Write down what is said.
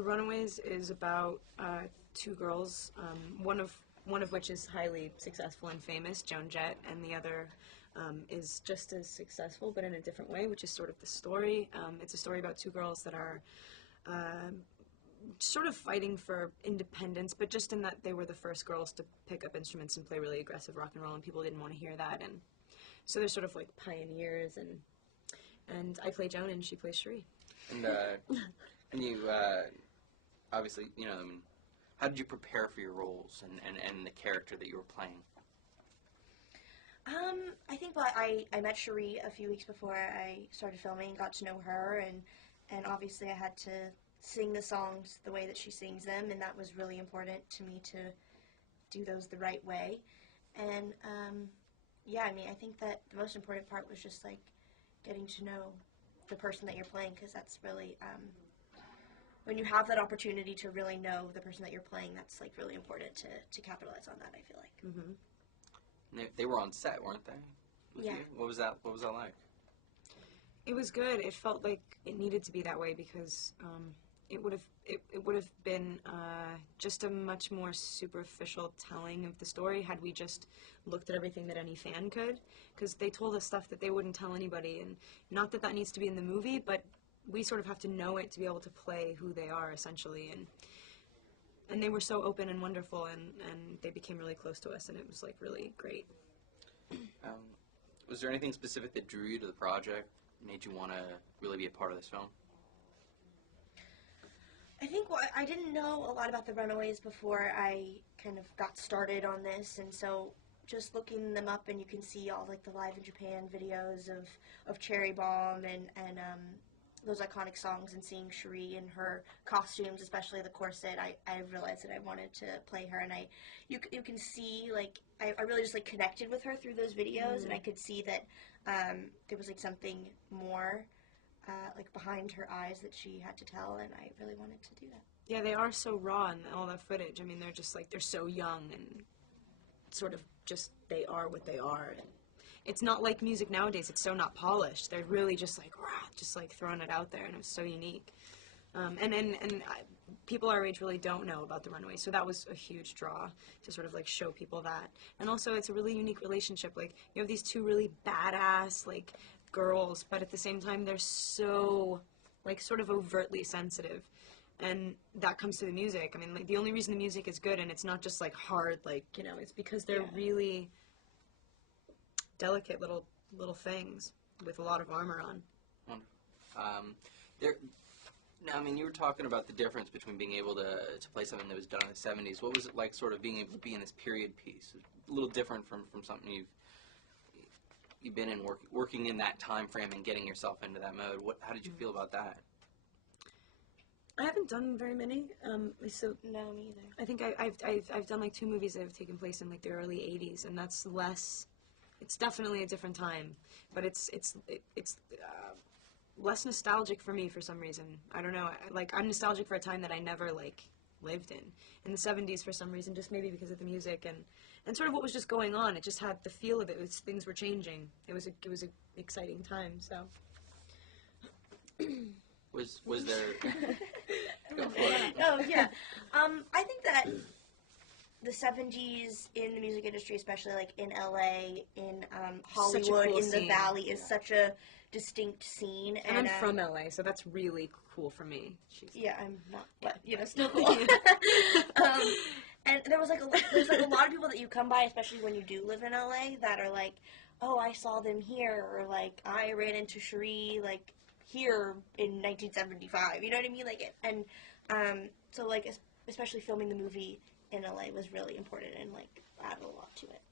The Runaways is about two girls, one of which is highly successful and famous, Joan Jett, and the other is just as successful but in a different way, which is sort of the story. It's a story about two girls that are sort of fighting for independence, but just in that they were the first girls to pick up instruments and play really aggressive rock and roll, and people didn't want to hear that, and so they're sort of like pioneers, and I play Joan and she plays Cherie. And you, obviously, you know, I mean, how did you prepare for your roles and the character that you were playing? I think I met Cherie a few weeks before I started filming, got to know her, and obviously I had to sing the songs the way that she sings them, and that was really important to me to do those the right way. And yeah, I mean, I think that the most important part was just like getting to know the person that you're playing, because that's really when you have that opportunity to really know the person that you're playing, that's like really important to capitalize on that, I feel like. Mm-hmm. They were on set, weren't they? With yeah. You? What was that like? It was good. It felt like it needed to be that way because it would have been just a much more superficial telling of the story had we just looked at everything that any fan could, because they told us stuff that they wouldn't tell anybody, and not that that needs to be in the movie, but we sort of have to know it to be able to play who they are, essentially, and they were so open and wonderful, and they became really close to us, and it was like really great. Was there anything specific that drew you to the project, made you want to really be a part of this film? I think I didn't know a lot about the Runaways before I kind of got started on this, and so just looking them up, and you can see all like the Live in Japan videos of Cherry Bomb and those iconic songs, and seeing Cherie in her costumes, especially the corset, I realized that I wanted to play her, and you can see like I really just like connected with her through those videos, and I could see that there was like something more like behind her eyes that she had to tell, and I really wanted to do that. Yeah, they are so raw in all that footage. I mean, they're just like, they're so young and sort of just, they are what they are. And it's not like music nowadays, it's so not polished. They're really just like, rah, just like throwing it out there, and it was so unique. People our age really don't know about the Runaways, so that was a huge draw to sort of like show people that. And also, it's a really unique relationship. Like, you have these two really badass, like, girls, but at the same time they're so like sort of overtly sensitive, and that comes to the music. I mean, like, the only reason the music is good and it's not just like hard, like, you know, it's because they're really delicate little things with a lot of armor on. Now, I mean, you were talking about the difference between being able to play something that was done in the 70s. What was it like sort of being able to be in this period piece? A little different from something you've been in, working in that time frame and getting yourself into that mode. How did you feel about that? I haven't done very many. So No, me either. I think I've done like 2 movies that have taken place in like the early '80s, and that's less. It's definitely a different time, but it's less nostalgic for me for some reason. I don't know. Like, I'm nostalgic for a time that I never like lived in the 70s for some reason, just maybe because of the music and sort of what was just going on. It just had the feel of it. Things were changing. It was a exciting time. So was there? Oh yeah. I think that the 70s in the music industry, especially like in LA, in Hollywood, cool in scene. the Valley, is such a distinct scene. And I'm from LA, so that's really cool for me. Yeah, I'm not, but you know, still cool. And there's like a lot of people that you come by, especially when you do live in LA, that are like, oh, I saw them here, or like I ran into Cherie like here in 1975. You know what I mean? Like, and so like especially filming the movie in LA was really important and like added a lot to it.